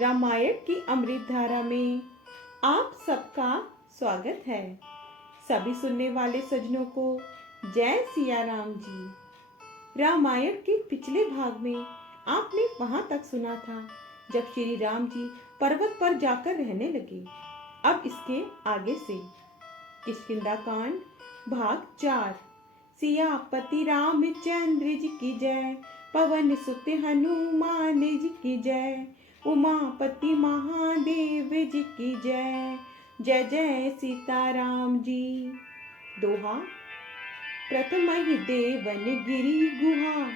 रामायण की अमृत धारा में आप सबका स्वागत है। सभी सुनने वाले सज्जनों को जय सिया राम जी। रामायण के पिछले भाग में आपने वहां तक सुना था जब श्री राम जी पर्वत पर जाकर रहने लगे। अब इसके आगे से किष्किंधा कांड भाग 4। सियापति रामचंद्र जी की जय, पवन सुत हनुमान जी की जय, उमापति महादेव जी की जय। जय जय सीताराम जी। दोहा। प्रथम ही देवन गिरी गुहा,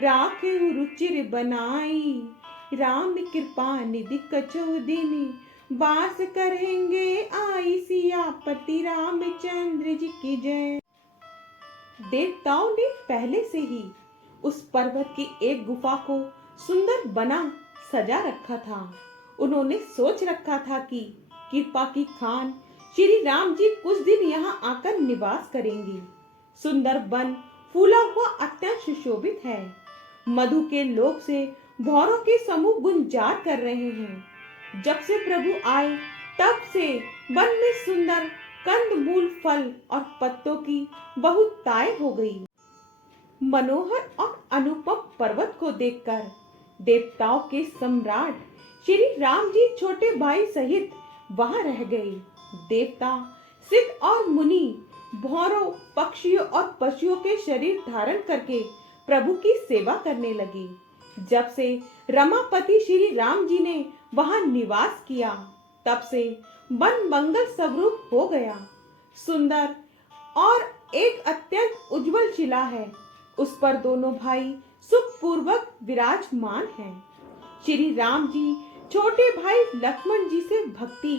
राखे रुचिर बनाई, राम कृपा निधि कछो दिन, बास करेंगे आई, सियापति रामचंद्र जी की जय। देवताओं ने पहले से ही उस पर्वत की एक गुफा को सुंदर बना सजा रखा था। उन्होंने सोच रखा था कि कृपा की खान श्री राम जी कुछ दिन यहाँ आकर निवास करेंगे। सुंदर वन फूला हुआ अत्यंत सुशोभित है। मधु के लोभ से भौरों के समूह गुंजार कर रहे हैं। जब से प्रभु आए तब से वन में सुंदर कंदमूल, फल और पत्तों की बहुतायत हो गई। मनोहर और अनुपम पर्वत को देखकर देवताओं के सम्राट श्री राम जी छोटे भाई सहित वहां रह गए। देवता, सिद्ध और मुनि भौरों, पक्षियों और पशुओं के शरीर धारण करके प्रभु की सेवा करने लगे। जब से रमापति श्री राम जी ने वहां निवास किया तब से वन मंगल स्वरूप हो गया। सुंदर और एक अत्यंत उज्जवल शिला है, उस पर दोनों भाई सुखपूर्वक विराजमान हैं। श्री राम जी छोटे भाई लक्ष्मण जी से भक्ति,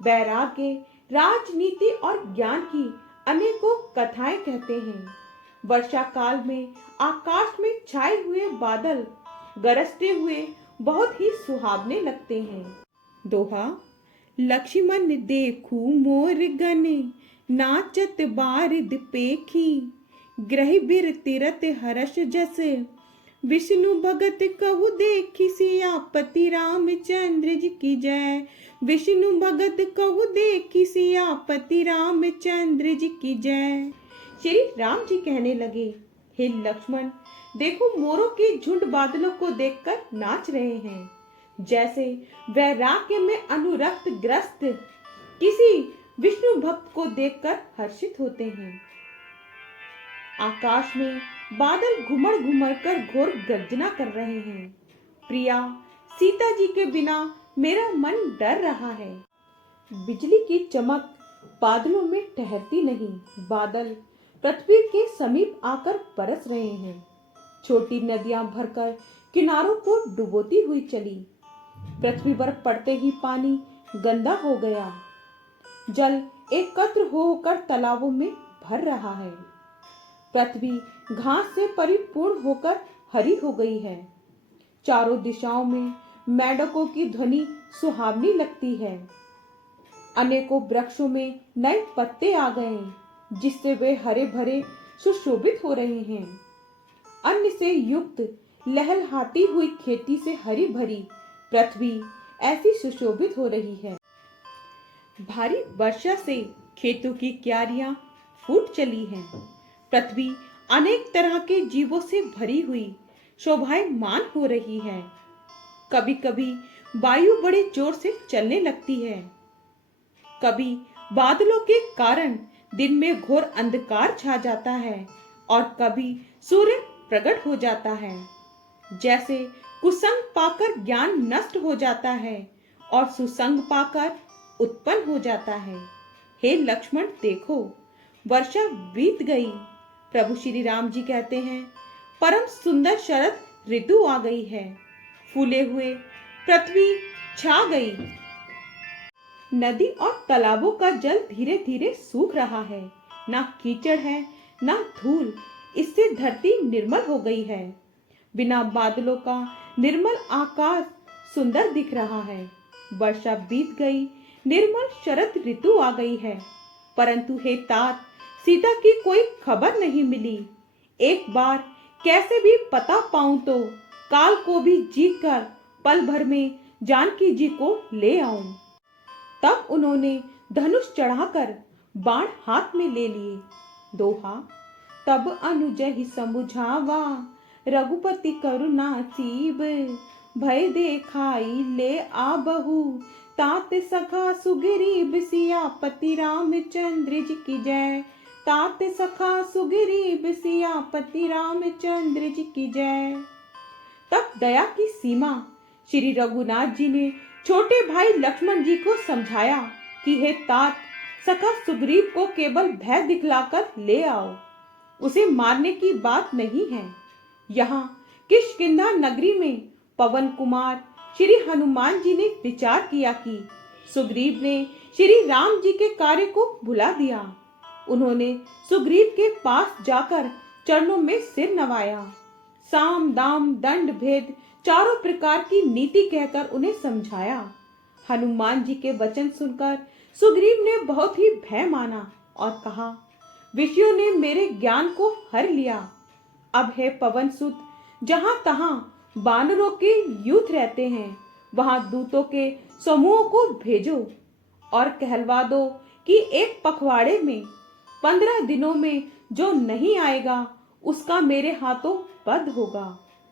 वैराग्य, राजनीति और ज्ञान की अनेकों कथाएं कहते हैं। वर्षा काल में आकाश में छाए हुए बादल गरजते हुए बहुत ही सुहावने लगते हैं। दोहा। लक्ष्मण देखू मोर गने, नाचत बारिद पेखी, ग्रह बिर तीरथ हर्ष जस, विष्णु भगत कहु देखी, सियापति रामचंद्र जी की जय। विष्णु भगत कहु देखी, सियापति रामचंद्र जी की जय। श्री राम जी कहने लगे, हे लक्ष्मण, देखो मोरों के झुंड बादलों को देखकर नाच रहे हैं, जैसे वैराग्य में अनुरक्त ग्रस्त किसी विष्णु भक्त को देखकर हर्षित होते हैं। आकाश में बादल घुमड़ घुमड़ कर घोर गर्जना कर रहे हैं। प्रिया, सीता जी के बिना मेरा मन डर रहा है। बिजली की चमक बादलों में ठहरती नहीं। बादल पृथ्वी के समीप आकर बरस रहे हैं। छोटी नदियां भरकर किनारों को डुबोती हुई चली। पृथ्वी पर पड़ते ही पानी गंदा हो गया। जल एकत्र होकर तालाबों में भर रहा है। पृथ्वी घास से परिपूर्ण होकर हरी हो गई है। चारों दिशाओं में मेंढकों की ध्वनि सुहावनी लगती है। अनेकों वृक्षों में नए पत्ते आ गए, जिससे वे हरे भरे सुशोभित हो रहे हैं। अन्न से युक्त लहलहाती हुई खेती से हरी भरी पृथ्वी ऐसी सुशोभित हो रही है। भारी वर्षा से खेतों की क्यारियां फूट चली हैं। पृथ्वी अनेक तरह के जीवों से भरी हुई शोभायमान हो रही है। कभी कभी वायु बड़े जोर से चलने लगती है। कभी बादलों के कारण दिन में घोर अंधकार छा जाता है और कभी सूर्य प्रकट हो जाता है। जैसे कुसंग पाकर ज्ञान नष्ट हो जाता है और सुसंग पाकर उत्पन्न हो जाता है। हे लक्ष्मण, देखो वर्षा बीत गई। प्रभु श्री राम जी कहते हैं, परम सुंदर शरद ऋतु आ गई है। फूले हुए पृथ्वी छा गई। नदी और तालाबों का जल धीरे धीरे सूख रहा है। ना कीचड़ है, ना धूल। इससे धरती निर्मल हो गई है। बिना बादलों का निर्मल आकाश सुंदर दिख रहा है। वर्षा बीत गई, निर्मल शरद ऋतु आ गई है, परंतु हे तात, सीता की कोई खबर नहीं मिली। एक बार कैसे भी पता पाऊं तो काल को भी जीत कर पल भर में जानकी जी को ले आऊं। तब उन्होंने धनुष चढ़ाकर बाण हाथ में ले लिए। दोहा। तब अनुज ही समुझावा, रघुपति करुणा सीब, भय देखाई ले आबहु, तात सखा सुग्रीव सियापति रामचंद्र जी की जय। तात सखा सुग्रीव सियापति रामचंद्र जी की जय। तब दया की सीमा श्री रघुनाथ जी ने छोटे भाई लक्ष्मण जी को समझाया कि हे तात, सखा सुग्रीव को केवल भय दिखलाकर ले आओ, उसे मारने की बात नहीं है। यहाँ किष्किंधा नगरी में पवन कुमार श्री हनुमान जी ने विचार किया कि सुग्रीव ने श्री राम जी के कार्य को भुला दिया। उन्होंने सुग्रीव के पास जाकर चरणों में सिर नवाया, साम दाम दंड भेद चारों प्रकार की नीति कहकर उन्हें समझाया। हनुमान जी के वचन सुनकर सुग्रीव ने बहुत ही भय माना और कहा, विषयों ने मेरे ज्ञान को हर लिया। अब है पवन सुत, जहां तहां बानरों के यूथ रहते हैं, वहां दूतों के समूहों को भेजो और कहलवा दो कि एक पखवाड़े में 15 दिनों में जो नहीं आएगा उसका मेरे हाथों वध होगा।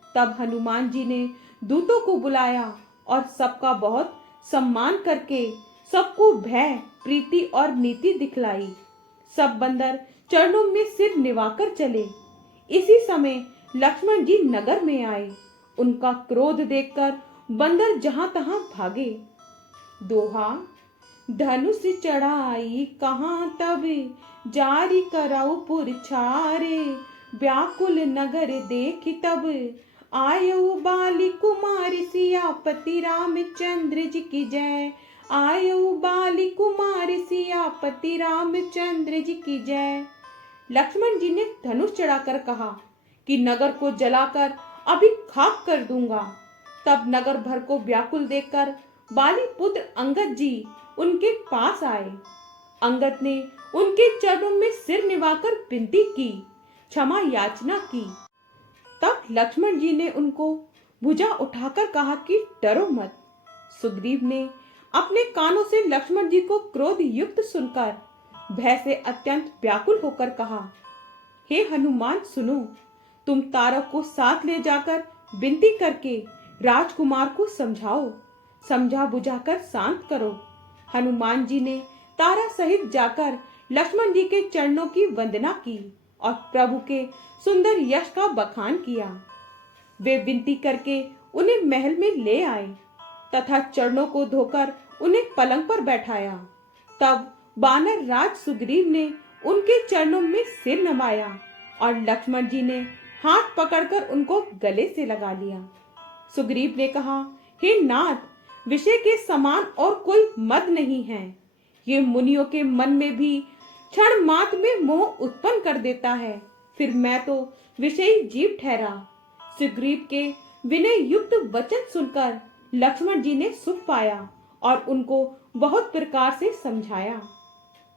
तब हनुमान जी ने दूतों को बुलाया और सबका बहुत सम्मान करके सबको भय, प्रीति और नीति दिखलाई। सब बंदर चरणों में सिर निवाकर चले। इसी समय लक्ष्मण जी नगर में आए। उनका क्रोध देखकर बंदर जहां तहां भागे। दोहा। धनुष चढ़ाई कहां तब, जारी कराऊ पुर छारे, व्याकुल नगर देख तब, आयु बाली कुमार सियापति रामचंद्र जी की जय। आयु बाली कुमार सियापति रामचंद्र जी की जय। लक्ष्मण जी ने धनुष चढ़ाकर कहा कि नगर को जलाकर अभी खाक कर दूंगा। तब नगर भर को व्याकुल देखकर बाली पुत्र अंगद जी उनके पास आए। अंगद ने उनके चरणों में सिर निवाकर विनती की, क्षमा याचना की। तब लक्ष्मण जी ने उनको भुजा उठाकर कहा कि डरो मत। सुग्रीव ने अपने कानों से लक्ष्मण जी को क्रोध युक्त सुनकर भय से अत्यंत व्याकुल होकर कहा, हे हनुमान सुनो, तुम तारक को साथ ले जाकर विनती करके राजकुमार को समझाओ, समझा बुझाकर शांत करो। हनुमान जी ने तारा सहित जाकर लक्ष्मण जी के चरणों की वंदना की और प्रभु के सुंदर यश का बखान किया। वे विनती करके उन्हें महल में ले आए तथा चरणों को धोकर उन्हें पलंग पर बैठाया। तब बानर राज सुग्रीव ने उनके चरणों में सिर नवाया और लक्ष्मण जी ने हाथ पकड़कर उनको गले से लगा लिया। सुग्रीव ने कहा, हे नाथ, विषय के समान और कोई मद नहीं है। ये मुनियों के मन में भी क्षण मात्र में मोह उत्पन्न कर देता है। फिर मैं तो विषयी जीव ठहरा। सुग्रीव के विनय युक्त वचन सुनकर लक्ष्मण जी ने सुख पाया और उनको बहुत प्रकार से समझाया।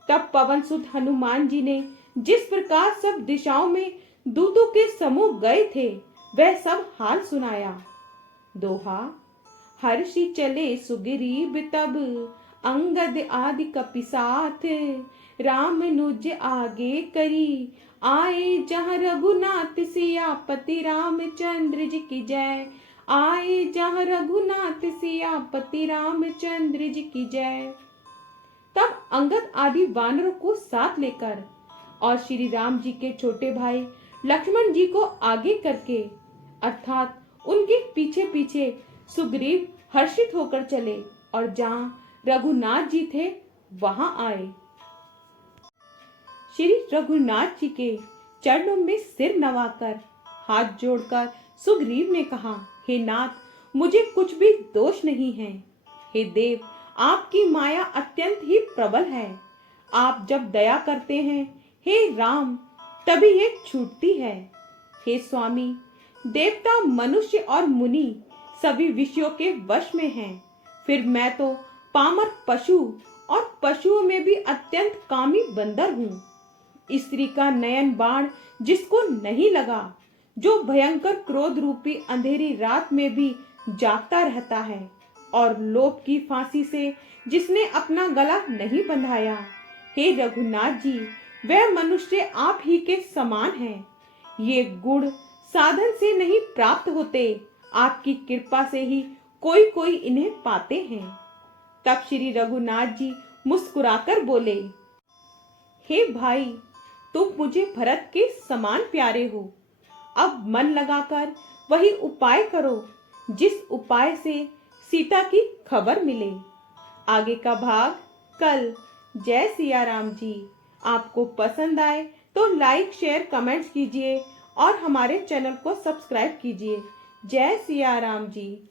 तब पवन सुत हनुमान जी ने जिस प्रकार सब दिशाओं में दूतों के समूह गए थे वह सब हाल सुनाया। दोहा। हर्षि चले सुग्रीव तब, अंगद आदि कपि साथ, राम नुज आगे करी, आए जहाँ रघुनाथ सियापति रामचंद्र जी की जय। आए जहाँ रघुनाथ सियापति रामचंद्र जी की जय। तब अंगद आदि वानरों को साथ लेकर और श्री राम जी के छोटे भाई लक्ष्मण जी को आगे करके अर्थात उनके पीछे पीछे सुग्रीव हर्षित होकर चले और जहां रघुनाथ जी थे वहां आए। श्री रघुनाथ जी के चरणों में सिर नवाकर हाथ जोड़कर सुग्रीव ने कहा, हे नाथ, मुझे कुछ भी दोष नहीं है। हे देव, आपकी माया अत्यंत ही प्रबल है। आप जब दया करते हैं हे राम तभी ये छूटती है। हे स्वामी, देवता, मनुष्य और मुनि सभी विषयों के वश में हैं। फिर मैं तो पामर पशु और पशुओं में भी अत्यंत कामी बंदर हूँ। स्त्री का नयन बाण जिसको नहीं लगा, जो भयंकर क्रोध रूपी अंधेरी रात में भी जागता रहता है और लोभ की फांसी से जिसने अपना गला नहीं बंधाया। हे रघुनाथ जी, वह मनुष्य आप ही के समान हैं। ये गुण साधन से नहीं प्राप्त होते, आपकी कृपा से ही कोई कोई इन्हें पाते हैं। तब श्री रघुनाथ जी मुस्कुराकर बोले, हे भाई, तुम मुझे भरत के समान प्यारे हो। अब मन लगाकर वही उपाय करो जिस उपाय से सीता की खबर मिले। आगे का भाग कल। जय सिया राम जी। आपको पसंद आए तो लाइक शेयर कमेंट्स कीजिए और हमारे चैनल को सब्सक्राइब कीजिए। जय सिया राम जी।